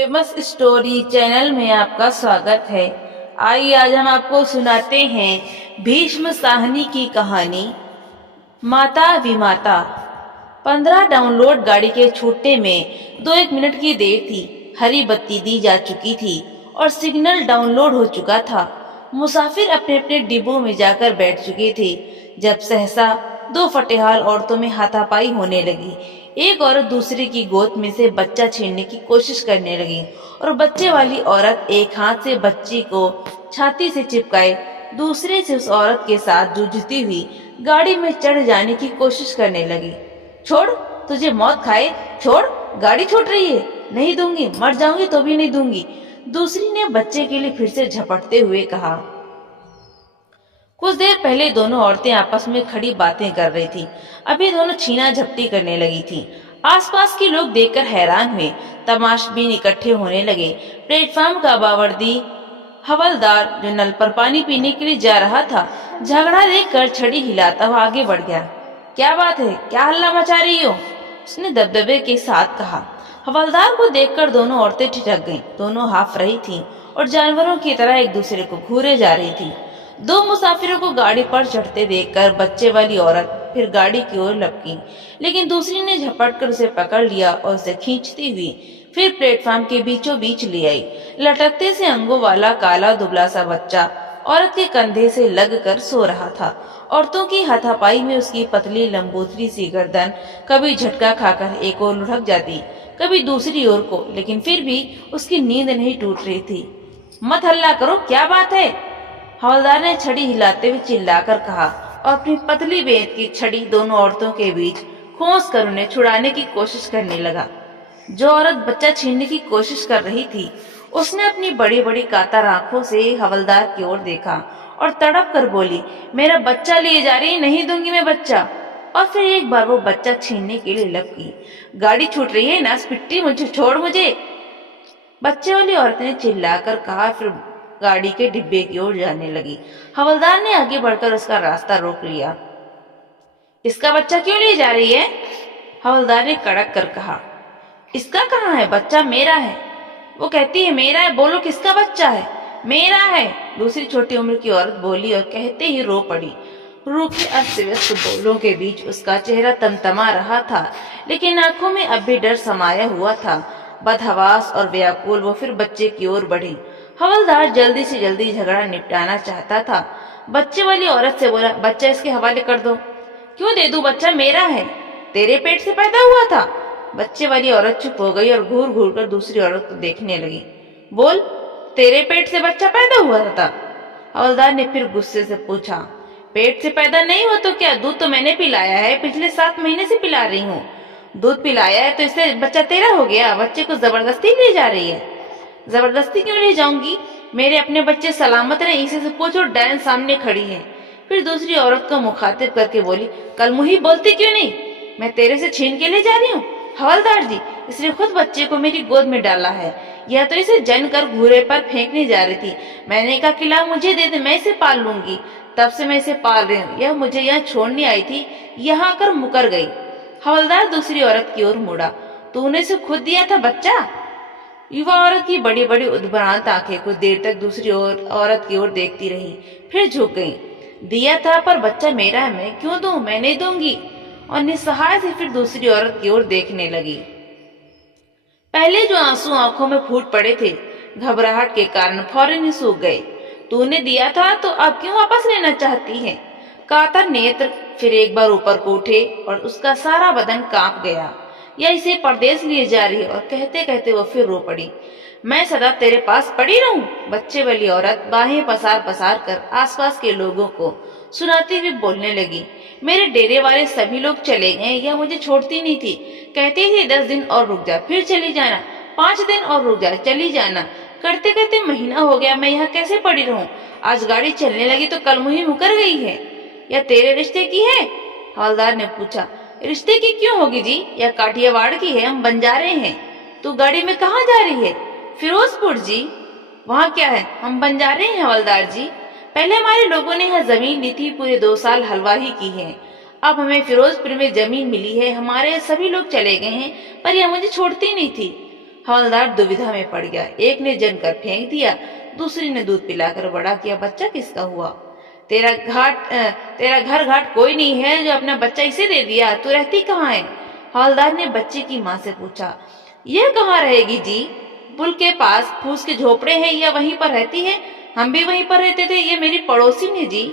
Famous story channel में आपका स्वागत है। आइए आज हम आपको सुनाते हैं भीष्म साहनी की कहानी माता विमाता। 15 डाउनलोड गाड़ी के छूटने में 2-1 मिनट की देर थी। हरी बत्ती दी जा चुकी थी और सिग्नल डाउनलोड हो चुका था। मुसाफिर अपने अपने डिब्बों में जाकर बैठ चुके थे जब सहसा 2 फटेहाल औरतों में हाथापाई होने लगी। एक औरत दूसरे की गोद में से बच्चा छीनने की कोशिश करने लगी और बच्चे वाली औरत एक हाथ से बच्ची को छाती से चिपकाए दूसरे से उस औरत के साथ जूझती हुई गाड़ी में चढ़ जाने की कोशिश करने लगी। छोड़, तुझे मौत खाए, छोड़, गाड़ी छूट रही है। नहीं दूंगी, मर जाऊंगी तो भी नहीं दूंगी, दूसरी ने बच्चे के लिए फिर से झपटते हुए कहा। कुछ देर पहले दोनों औरतें आपस में खड़ी बातें कर रही थी, अभी दोनों छीना झपटी करने लगी थी। आसपास के लोग देखकर हैरान हुए। तमाशबीन इकट्ठे होने लगे। प्लेटफार्म का बावर्दी हवलदार जो नल पर पानी पीने के लिए जा रहा था, झगड़ा देखकर छड़ी हिलाता हुआ आगे बढ़ गया। क्या बात है, क्या हल्ला मचा रही हो? उसने दबदबे के साथ कहा। हवलदार को देखकर दोनों औरतें ठिठक गईं। दोनों हाफ रही थीं और जानवरों की तरह एक दूसरे को घूरे जा रही थी। 2 मुसाफिरों को गाड़ी पर चढ़ते देखकर बच्चे वाली औरत फिर गाड़ी की ओर लपकी, लेकिन दूसरी ने झपट कर उसे पकड़ लिया और उसे खींचती हुई फिर प्लेटफार्म के बीचों बीच ले आई। लटकते से अंगों वाला काला दुबला सा बच्चा औरत के कंधे से लग कर सो रहा था। औरतों की हाथापाई में उसकी पतली लंबोतरी सी गर्दन कभी झटका खाकर एक ओर लुढ़क जाती, कभी दूसरी ओर को, लेकिन फिर भी उसकी नींद नहीं टूट रही थी। मत हल्ला करो, क्या बात है? हवलदार ने छड़ी हिलाते हुए चिल्लाकर कहा और अपनी पतली बेंत की छड़ी दोनों औरतों के बीच खोस कर उन्हें छुड़ाने की कोशिश करने लगा। जो औरत बच्चा छीनने की कोशिश कर रही थी, उसने अपनी बड़ी बड़ी कातर आंखों से हवलदार की ओर देखा और तड़प कर बोली, मेरा बच्चा लिए जा रही, नहीं दूंगी मैं बच्चा। और फिर एक बार वो बच्चा छीनने के लिए लपकी। गाड़ी छूट रही है, नास पिट्टी, मुझे छोड़, मुझे, बच्चे वाली औरत ने चिल्लाकर कहा। फिर गाड़ी के डिब्बे की ओर जाने लगी। हवलदार ने आगे बढ़कर उसका रास्ता रोक लिया। इसका बच्चा क्यों ले जा रही है? हवलदार ने कड़क कर कहा। इसका कहाँ है? बच्चा मेरा है। वो कहती है मेरा है, बोलो किसका बच्चा है? मेरा है, दूसरी छोटी उम्र की औरत बोली और कहते ही रो पड़ी। रूखे अस्त व्यस्त बोलों के बीच उसका चेहरा तमतमा रहा था, लेकिन आंखों में अब भी डर समाया हुआ था। बदहवास और व्याकुल वो फिर बच्चे की ओर बढ़ी। हवलदार जल्दी से जल्दी झगड़ा निपटाना चाहता था। बच्चे वाली औरत से बोला, बच्चा इसके हवाले कर दो। क्यों दे दूं? बच्चा मेरा है, तेरे पेट से पैदा हुआ था। बच्चे वाली औरत चुप हो गई और घूर घूर कर दूसरी औरत को देखने लगी। बोल, तेरे पेट से बच्चा पैदा हुआ था? हवलदार ने फिर गुस्से से पूछा। पेट से पैदा नहीं हुआ तो क्या? दूध तो मैंने पिलाया है, पिछले 7 महीने से पिला रही हूँ। दूध पिलाया है तो इससे बच्चा तेरा हो गया? बच्चे को जबरदस्ती ले जा रही है? जबरदस्ती क्यों ले जाऊंगी? मेरे अपने बच्चे सलामत रहे, इसी से पूछो, डैन सामने खड़ी है। फिर दूसरी औरत को मुखातिब करके बोली, कल मुही बोलती क्यों नहीं? मैं तेरे से छीन के ले जा रही हूँ? हवलदार जी, इसने खुद बच्चे को मेरी गोद में डाला है, यह तो इसे जन कर घूरे पर फेंकने जा रही थी। मैंने कहा किला मुझे दे दे, मैं इसे पाल लूंगी। तब से मैं इसे पाल रही हूँ। यह मुझे यहाँ छोड़ने आई थी, यहाँ आकर मुकर गई। हवलदार दूसरी औरत की ओर मुड़ा। तूने इसे खुद दिया था बच्चा? युवा औरत की बड़ी बड़ी उद्भ्रांत आंखें कुछ देर तक दूसरी औरत की ओर देखती रही, फिर झुक गईं। दिया था, पर बच्चा मेरा है, मैं क्यों दूं? मैं नहीं दूंगी। और निस्सहाय से फिर दूसरी औरत की ओर देखने लगी। पहले जो आंसू आंखों में फूट पड़े थे, घबराहट के कारण फौरन ही सूख गए। तूने दिया था तो अब क्यों वापस लेना चाहती है? कातर नेत्र फिर एक बार ऊपर को उठे और उसका सारा बदन कांप गया। या इसे परदेश लिए जा रही है? और कहते कहते वो फिर रो पड़ी। मैं सदा तेरे पास पड़ी रहूं? बच्चे वाली औरत बाहें पसार पसार कर आसपास के लोगों को सुनाती हुई बोलने लगी। मेरे डेरे वाले सभी लोग चले गए, या मुझे छोड़ती नहीं थी। कहती थी 10 दिन और रुक जा, फिर चली जाना, 5 दिन और रुक जा, चली जाना। करते करते महीना हो गया, मैं यहाँ कैसे पड़ी रहूं? आज गाड़ी चलने लगी तो कल मुही मुकर गई है। या तेरे रिश्ते की है? हवलदार ने पूछा। रिश्ते की क्यों होगी जी? या काठियावाड़ की है, हम बंजारे हैं। तू गाड़ी में कहाँ जा रही है? फिरोजपुर जी। वहाँ क्या है? हम बंजारे हैं हवलदार जी। पहले हमारे लोगों ने यहाँ जमीन ली थी, पूरे 2 साल हलवाही की है। अब हमें फिरोजपुर में जमीन मिली है, हमारे सभी लोग चले गए हैं, पर यह मुझे छोड़ती नहीं थी। हवलदार दुविधा में पड़ गया। एक ने जनकर फेंक दिया, दूसरी ने दूध पिलाकर बड़ा किया। बच्चा किसका हुआ? तेरा घर घाट कोई नहीं है जो अपना बच्चा इसे दे दिया। तू रहती कहाँ है? हवलदार ने बच्चे की माँ से पूछा। यह कहाँ रहेगी जी? पुल के पास फूस के झोपड़े हैं या वहीं पर रहती है? हम भी वहीं पर रहते थे। ये मेरी पड़ोसी ने जी,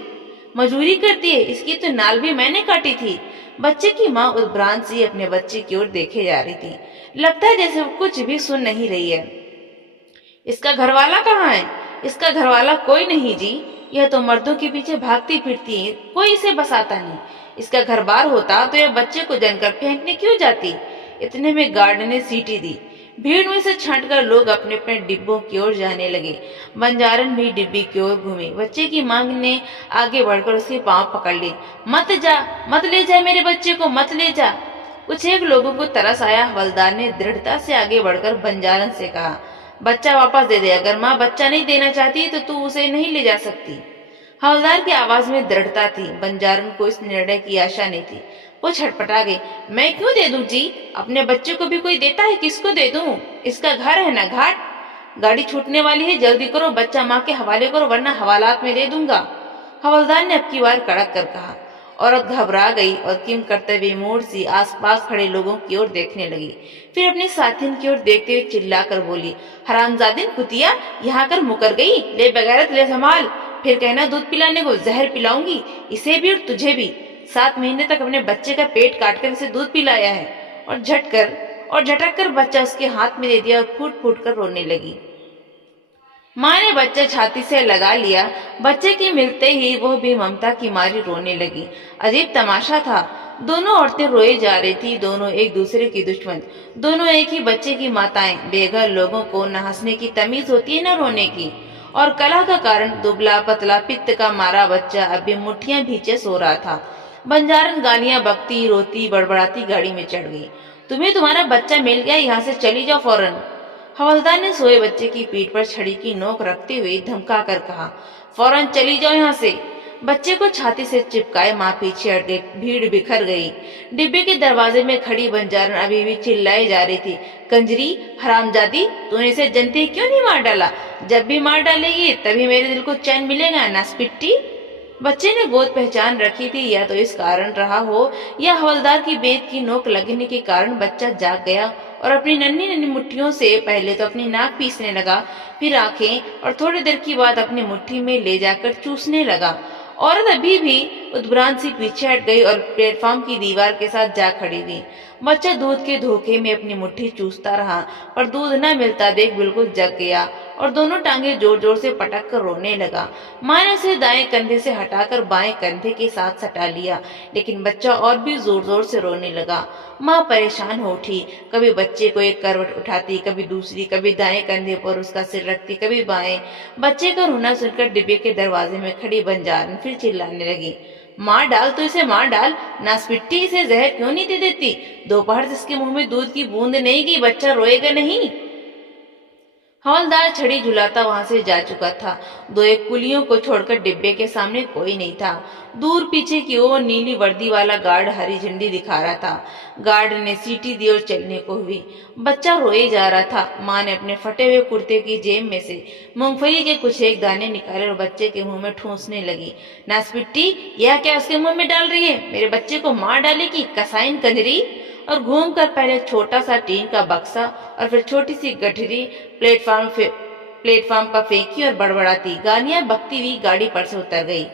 मजूरी करती है। इसकी तो नाल भी मैंने काटी थी। बच्चे की माँ उद्भ्रांत सी अपने बच्चे की ओर देखे जा रही थी। लगता है जैसे वो कुछ भी सुन नहीं रही है। इसका घरवाला कहाँ है? इसका घरवाला कोई नहीं जी, यह तो मर्दों के पीछे भागती फिरती है, कोई इसे बसाता नहीं। इसका घर बार होता तो यह बच्चे को जनकर फेंकने क्यों जाती? इतने में गार्ड ने सीटी दी। भीड़ में से छंटकर लोग अपने अपने डिब्बों की ओर जाने लगे। बंजारन भी डिब्बी की ओर घूमी। बच्चे की मांग ने आगे बढ़कर उसके पांव पकड़ ली। मत जा, मत ले जा मेरे बच्चे को, मत ले जा। कुछ एक लोगों को तरस आया। हवलदार ने दृढ़ता से आगे बढ़कर बंजारन से कहा, बच्चा वापस दे दे। अगर माँ बच्चा नहीं देना चाहती तो तू उसे नहीं ले जा सकती। हवलदार की आवाज में दृढ़ता थी। बंजारन को इस निर्णय की आशा नहीं थी। वो छटपटा गई। मैं क्यों दे दूं जी? अपने बच्चे को भी कोई देता है, किसको दे दूं? इसका घर है ना घाट। गाड़ी छूटने वाली है, जल्दी करो, बच्चा माँ के हवाले करो वरना हवालात में दे दूंगा। हवलदार ने अब की बार कड़क कर कहा। औरत घबरा गई और किम करते हुए मोड़ सी आसपास खड़े लोगों की ओर देखने लगी। फिर अपने साथिन की ओर देखते हुए चिल्लाकर बोली, हरामजादिन कुतिया, यहाँ कर मुकर गई। ले बगैरत, ले संभाल। फिर कहना दूध पिलाने को, जहर पिलाऊंगी इसे भी और तुझे भी। 7 महीने तक अपने बच्चे का पेट काटकर इसे दूध पिलाया है। और झटक कर बच्चा उसके हाथ में दे दिया और फूट फूट कर रोने लगी। माँ ने बच्चा छाती से लगा लिया। बच्चे के मिलते ही वह भी ममता की मारी रोने लगी। अजीब तमाशा था। दोनों औरतें रोए जा रही थी, दोनों एक दूसरे की दुश्मन, दोनों एक ही बच्चे की माताएं। बेघर लोगों को न हंसने की तमीज होती है न रोने की। और कलह का कारण दुबला पतला पित्त का मारा बच्चा अभी मुट्ठियां भींचे सो रहा था। बंजारन गालियां बकती रोती बड़बड़ाती गाड़ी में चढ़ गई। तुम्हें तुम्हारा बच्चा मिल गया, यहाँ से चली जाओ फौरन। हवलदार ने सोए बच्चे की पीठ पर छड़ी की नोक रखते हुए धमका कर कहा, फौरन चली जाओ यहाँ से। बच्चे को छाती से चिपकाए माँ पीछे हट गई। भीड़ बिखर गई। डिब्बे के दरवाजे में खड़ी बंजारन अभी भी चिल्लाई जा रही थी, कंजरी, हरामजादी, तूने इसे जनते क्यों नहीं मार डाला? जब भी मार डालेगी तभी मेरे दिल को चैन मिलेगा, नासपिट्टी। बच्चे ने गोद पहचान रखी थी, या तो इस कारण रहा हो या हवलदार की बेत की नोक लगने के कारण बच्चा जाग गया और अपनी नन्ही नन्ही मुट्ठियों से पहले तो अपनी नाक पीसने लगा, फिर आंखें, और थोड़ी देर की बाद अपनी मुट्ठी में ले जाकर चूसने लगा। औरत अभी भी उद्भ्रांत सी पीछे हट गई और प्लेटफॉर्म की दीवार के साथ जा खड़ी थी। बच्चा दूध के धोखे में अपनी मुट्ठी चूसता रहा, पर दूध न मिलता देख बिल्कुल जग गया और दोनों टांगे जोर जोर से पटक कर रोने लगा। माँ ने उसे दाएं कंधे से हटाकर बाएं कंधे के साथ सटा लिया, लेकिन बच्चा और भी जोर जोर से रोने लगा। माँ परेशान हो उठी। कभी बच्चे को एक करवट उठाती, कभी दूसरी, कभी दाएं कंधे पर उसका सिर रखती, कभी बाएं। बच्चे का रोना सुनकर डिब्बे के दरवाजे में खड़ी बंजारन फिर चिल्लाने लगी, मार डाल तो इसे मार डाल, नासपिट्टी, इसे जहर क्यों नहीं दे देती? दोपहर से इसके मुंह में दूध की बूंद नहीं गई, बच्चा रोएगा नहीं। हवलदार छड़ी झुलाता वहां से जा चुका था। 2-1 कुलियों को छोड़कर डिब्बे के सामने कोई नहीं था। दूर पीछे की ओर नीली वर्दी वाला गार्ड हरी झंडी दिखा रहा था। गार्ड ने सीटी दी और चलने को हुई। बच्चा रोए जा रहा था। माँ ने अपने फटे हुए कुर्ते की जेब में से मूंगफली के कुछ एक दाने निकाले और बच्चे के मुंह में ठूंसने लगी। नासपिट्टी, यह क्या उसके मुंह में डाल रही है? मेरे बच्चे को मार डालेगी, कसाइन कंजरी। और घूमकर पहले छोटा सा टीन का बक्सा और फिर छोटी सी गठरी प्लेटफॉर्म पर फेंकी और बड़बड़ाती गालियां बकती हुई गाड़ी पर से उतर गई।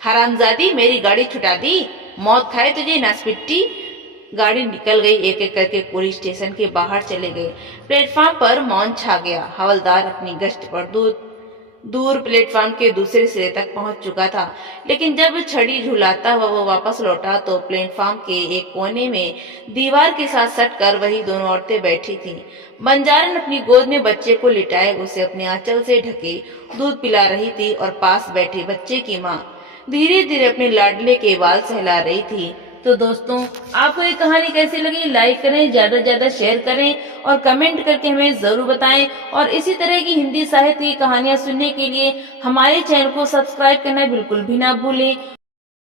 हरामजादी, मेरी गाड़ी छुटा दी, मौत खाए तुझे, नासपिट्टी। गाड़ी निकल गई। एक एक करके पुलिस स्टेशन के बाहर चले गए। प्लेटफॉर्म पर मौन छा गया। हवलदार अपनी गश्त पर दूर प्लेटफॉर्म के दूसरे सिरे तक पहुंच चुका था, लेकिन जब छड़ी झुलाता हुआ वो वापस लौटा तो प्लेटफॉर्म के एक कोने में दीवार के साथ सट कर वही दोनों औरतें बैठी थीं। बंजारन अपनी गोद में बच्चे को लिटाए उसे अपने आंचल से ढके दूध पिला रही थी और पास बैठी बच्चे की माँ धीरे धीरे अपने लाडले के बाल सहला रही थी। तो दोस्तों, आपको ये कहानी कैसी लगी? लाइक करें, ज्यादा से ज्यादा शेयर करें और कमेंट करके हमें जरूर बताएं। और इसी तरह की हिंदी साहित्य की कहानियां सुनने के लिए हमारे चैनल को सब्सक्राइब करना बिल्कुल भी ना भूलें।